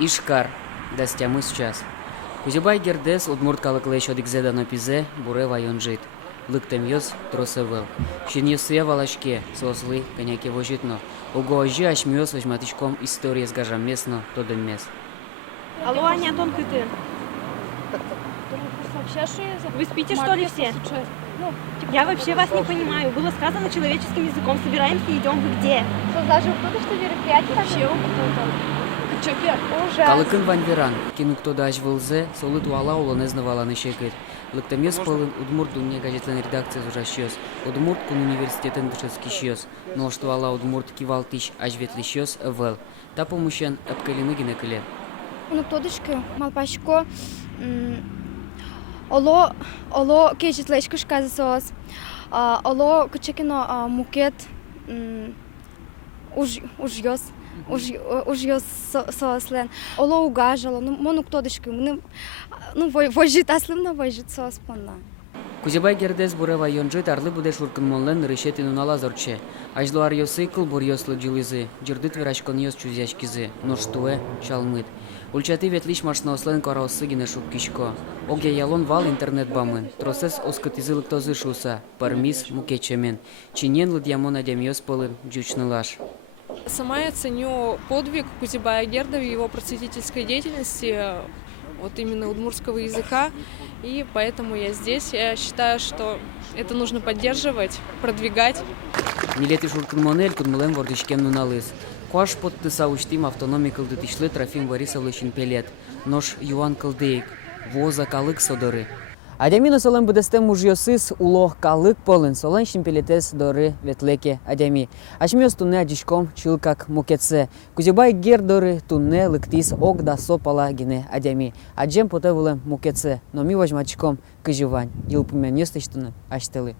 Ишкар, дастямыз час. Кузебай гердес удмурткалык лечо дикзедано пизе, бурева йонжит. Лыктем йос тросевел. Щен йосе валашке, сослы, коняке вожитно. Угоожи ашмиос вожматичком история с гажам местно, тодем мес. Алло, Аня, Антон, ты? Вы спите, что ли, все? Я вообще вас не понимаю. Было сказано человеческим языком. Собираемся, идем. Вы где? Что, даже кто-то, что мероприятие? Вообще Ужас. Калыкын ванверан, кинук тода аж вылзе, солы туала улоне знавала не щекет. Лыктем йос полын удмурт думне газетлен редакция зужащёс. Удмурт кун университетен дышецки щёс. Но что ала удмурт кивалтиш аж ветлищёс эвел. Та помощен эпкелины гинекеле. Ну, тодышки, малпашко. Оло кежитлешко шказасос. Оло кучекино мукет. Уж йос сослен. Оло угажало. Ну, мону тодышки. Ну, вожит аслым на вожит сос понна. Кузебай гердес бурева йонжит арлы буде шуркын монлен решетин унала зорче. Ажлуар йосыкл бур йослы джилызы, жирдыт верашкон йос чузяшкизы, но штуэ шалмыт. Ульчаты ветлиш машнослен каросы гине шук кишко. Оге ялон вал интернет бамын, тросес оскатизылык тозы шуса, пармис мукечемен. Чинен лыдьямон адем йос полын джучнылаш. Сама я ценю подвиг Кузебая Герда в его просветительской деятельности, вот именно удмуртского языка, и поэтому я здесь. Я считаю, что это нужно поддерживать, продвигать. Нилети шуркын монель кудмылен вордышкем нуналыс. Куаш подтыса уштим автономий кылдытышлы Трофим Борисовлычин пелет. Нож Юан кылдейк, воза калык содоры. Адямино солен будестем мужьосыз улох калык полын, солен шимпелетес доры ветлеке адями. Ачмёс тунне адишком чилкак мукетсе. Кузебай гердоры тунне лыктис ок да сопала гине адями. Аджем потевулем мукетсе, но ми вожмачком кыжывань. Йылпымен естештуны аштелы.